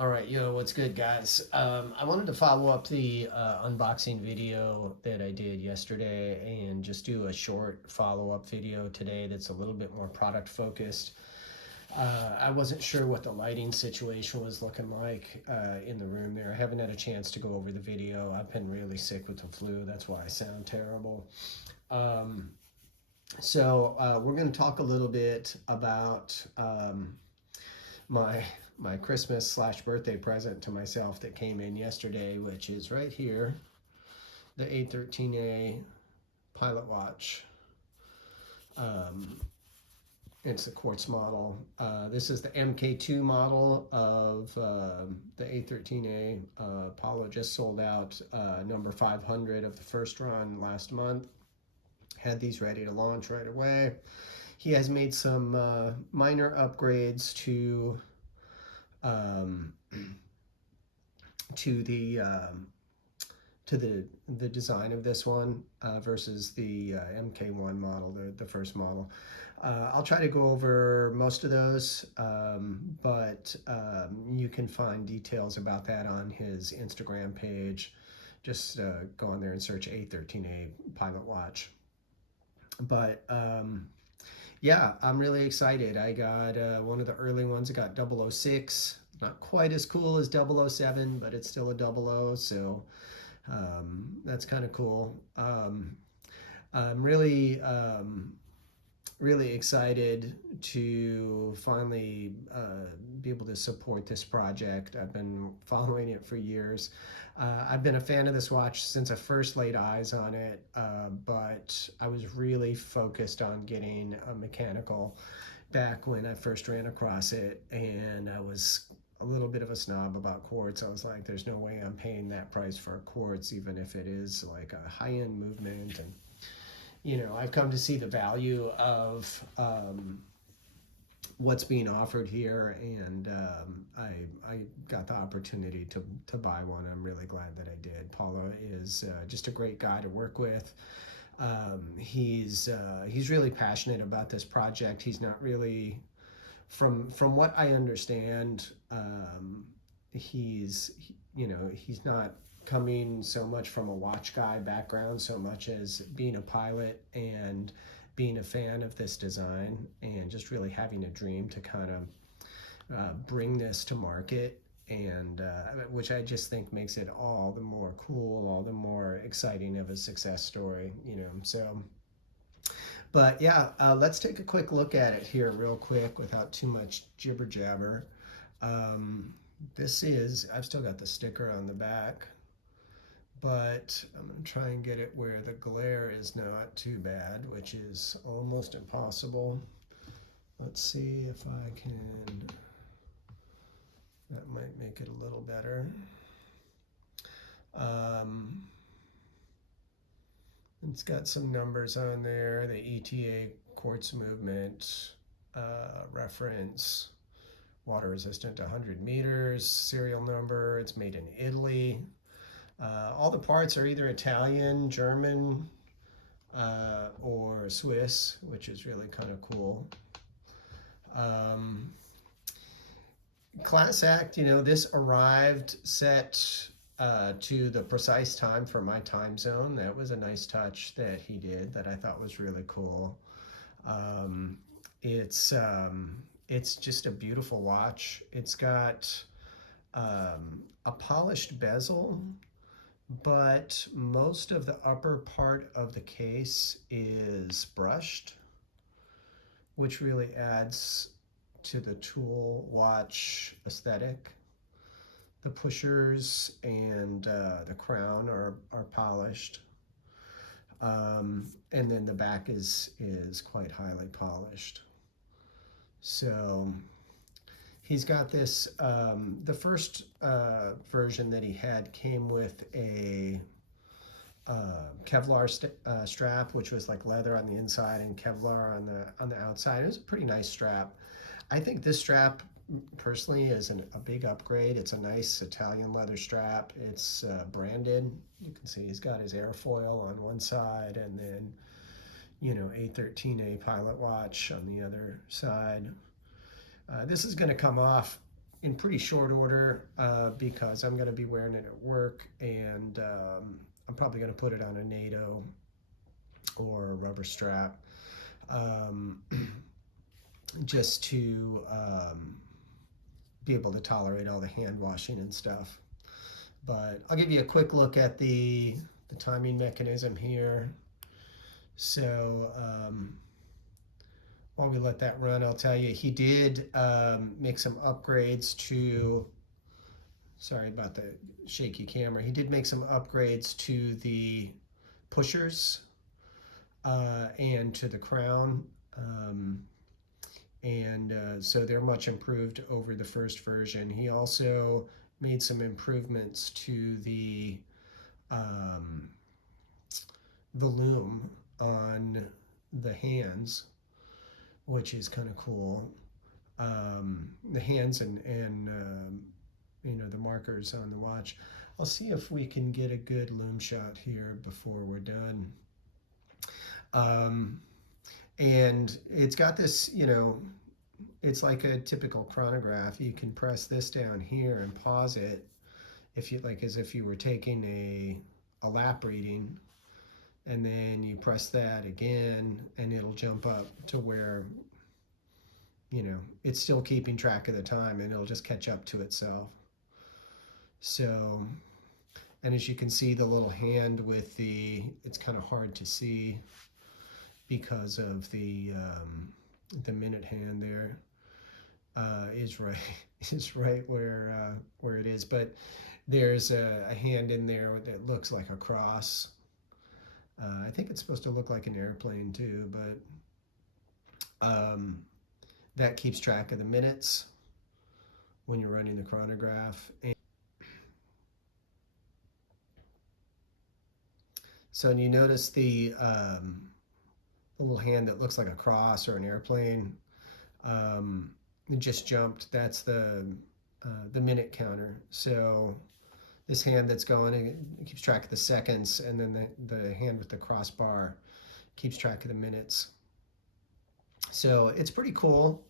All right, what's good, guys? I wanted to follow up the unboxing video that I did yesterday and just do a short follow-up video today that's a little bit more product focused. I wasn't sure what the lighting situation was looking like in the room there. I haven't had a chance to go over the video. I've been really sick with the flu. That's why I sound terrible. So we're going to talk a little bit about my my Christmas / birthday present to myself that came in yesterday, which is right here, the A-13A pilot watch. It's the quartz model. This is the mkII model of the A-13A. Apollo just sold out number 500 of the first run last month. Had these ready to launch right away. He has made some minor upgrades to the design of this one versus the mkI model, the first model. I'll try to go over most of those, but you can find details about that on his Instagram page. Just go on there and search A-13A pilot watch. But yeah, I'm really excited. I got one of the early ones. I got 006. Not quite as cool as 007, but it's still a 00, so that's kind of cool. I'm really excited to finally be able to support this project. I've been following it for years. I've been a fan of this watch since I first laid eyes on it, but I was really focused on getting a mechanical back when I first ran across it, and I was a little bit of a snob about quartz. I was like, there's no way I'm paying that price for a quartz, even if it is like a high-end movement. And I've come to see the value of what's being offered here, and I got the opportunity to buy one. I'm really glad that I did. Paulo is just a great guy to work with. He's really passionate about this project. He's not really, from what I understand, he's not coming so much from a watch guy background so much as being a pilot and being a fan of this design and just really having a dream to kind of bring this to market, and which I just think makes it all the more cool, all the more exciting of a success story, so. But yeah, let's take a quick look at it here real quick without too much jibber jabber. I've still got the sticker on the back, but I'm going to try and get it where the glare is not too bad, which is almost impossible. Let's see if I can, that might make it a little better. It's got some numbers on there, the ETA quartz movement, reference, water resistant to 100 meters, serial number, it's made in Italy. All the parts are either Italian, German, or Swiss, which is really kind of cool. Class act, this arrived set to the precise time for my time zone. That was a nice touch that he did that I thought was really cool. It's just a beautiful watch. It's got a polished bezel, but most of the upper part of the case is brushed, which really adds to the tool watch aesthetic. The pushers and the crown are polished, and then the back is quite highly polished. So he's got this, the first version that he had came with a Kevlar strap, which was like leather on the inside and Kevlar on the outside. It was a pretty nice strap. I think this strap personally is a big upgrade. It's a nice Italian leather strap. It's branded. You can see he's got his airfoil on one side, and then A-13A pilot watch on the other side. This is going to come off in pretty short order because I'm going to be wearing it at work, and I'm probably going to put it on a NATO or a rubber strap, um, just to be able to tolerate all the hand washing and stuff. But I'll give you a quick look at the timing mechanism here. So while we let that run, I'll tell you he did make some upgrades to. Sorry about the shaky camera. He did make some upgrades to the pushers and to the crown. And so they're much improved over the first version. He also made some improvements to the loom on the hands, which is kind of cool. The hands and you know, the markers on the watch. I'll see if we can get a good loom shot here before we're done. And it's got this, you know, it's like a typical chronograph. You can press this down here and pause it if you like, as if you were taking a lap reading, and then you press that again and it'll jump up to where, you know, it's still keeping track of the time and it'll just catch up to itself. So, and as you can see, the little hand with it's kind of hard to see because of the minute hand there is right is right where it is, but there's a hand in there that looks like a cross. I think it's supposed to look like an airplane too, but that keeps track of the minutes when you're running the chronograph. And so you notice the little hand that looks like a cross or an airplane. It just jumped. That's the minute counter. So this hand that's going, it keeps track of the seconds, and then the hand with the crossbar keeps track of the minutes. So it's pretty cool.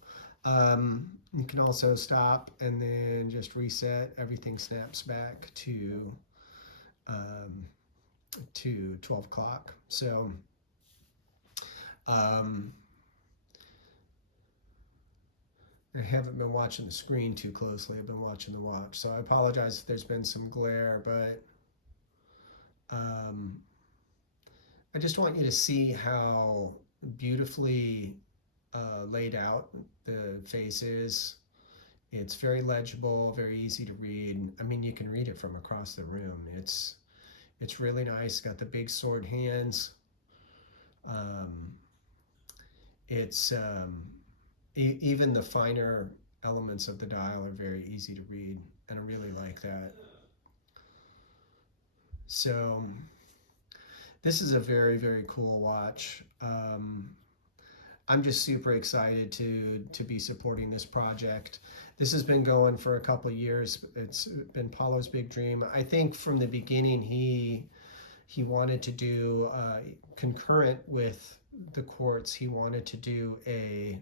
You can also stop and then just reset. Everything snaps back to 12 o'clock. So I haven't been watching the screen too closely. I've been watching the watch. So I apologize if there's been some glare, but I just want you to see how beautifully laid out the face is. It's very legible, very easy to read. I mean, you can read it from across the room. It's really nice. Got the big sword hands. It's even the finer elements of the dial are very easy to read, and I really like that. So this is a very, very cool watch. I'm just super excited to be supporting this project. This has been going for a couple of years. It's been Paulo's big dream. I think from the beginning he wanted to do concurrent with the quartz. He wanted to do a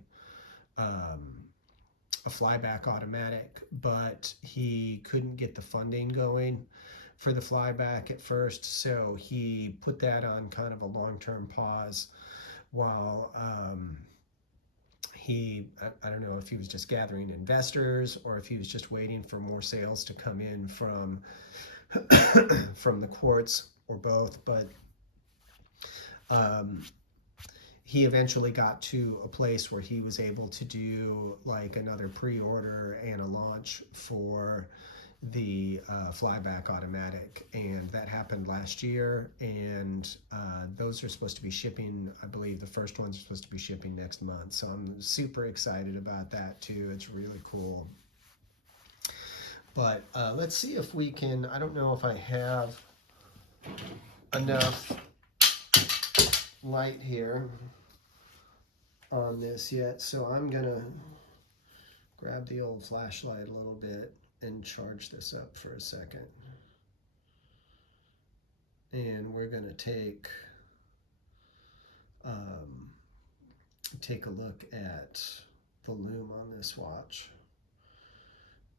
flyback automatic, but he couldn't get the funding going for the flyback at first, so he put that on kind of a long-term pause while I don't know if he was just gathering investors or if he was just waiting for more sales to come in from from the quartz, or both, but he eventually got to a place where he was able to do like another pre-order and a launch for the flyback automatic, and that happened last year, and those are supposed to be shipping. I believe the first ones are supposed to be shipping next month, so I'm super excited about that too. It's really cool. But let's see if we can, I don't know if I have enough light here on this yet, so I'm gonna grab the old flashlight a little bit and charge this up for a second. And we're gonna take a look at the loom on this watch.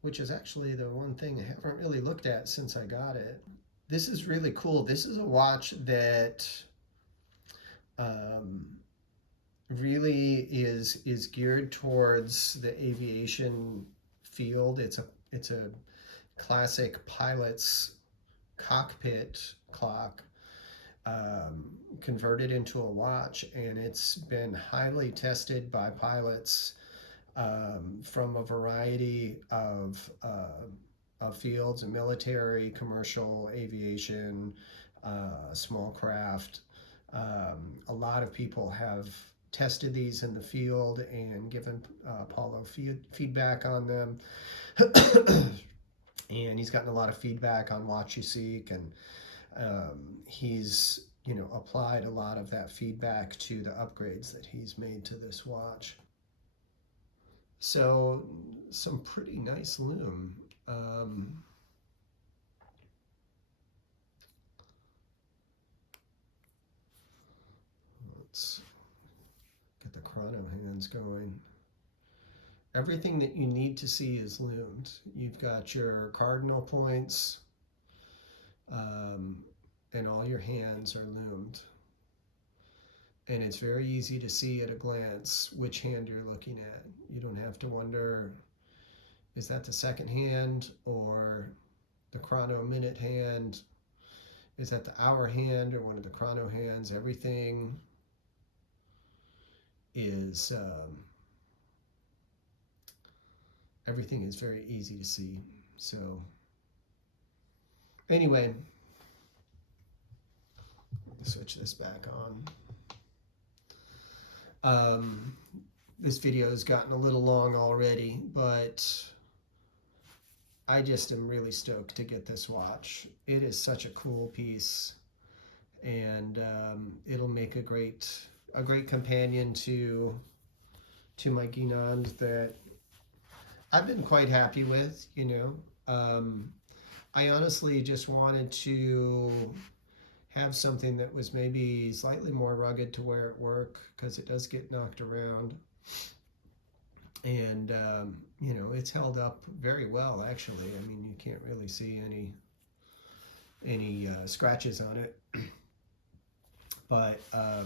which is actually the one thing I haven't really looked at since I got it. This is really cool. This is a watch that um, really is geared towards the aviation field. It's a classic pilot's cockpit clock, converted into a watch, and it's been highly tested by pilots from a variety of fields: military, commercial, aviation, small craft. A lot of people have tested these in the field and given Apollo feedback on them. And he's gotten a lot of feedback on Watch You Seek, and he's applied a lot of that feedback to the upgrades that he's made to this watch. So some pretty nice lume. Let's get the chrono hands going. Everything that you need to see is loomed. You've got your cardinal points, and all your hands are loomed. And it's very easy to see at a glance which hand you're looking at. You don't have to wonder, is that the second hand or the chrono minute hand? Is that the hour hand or one of the chrono hands? Everything is very easy to see. So anyway, switch this back on. This video has gotten a little long already, but I just am really stoked to get this watch. It is such a cool piece, and it'll make a great companion to my Guinand that I've been quite happy with. I honestly just wanted to have something that was maybe slightly more rugged to wear at work, because it does get knocked around. And it's held up very well, actually. I mean, you can't really see any scratches on it. But I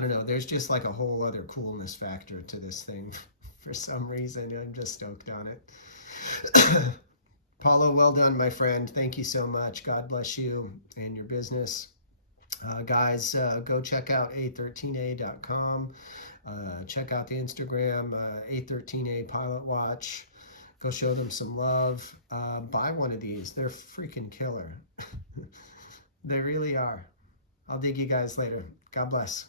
don't know, there's just like a whole other coolness factor to this thing. For some reason, I'm just stoked on it. Paulo, well done, my friend. Thank you so much. God bless you and your business. Guys, go check out A-13A.com. Check out the Instagram, A-13A Pilot Watch. Go show them some love. Buy one of these. They're freaking killer. They really are. I'll dig you guys later. God bless.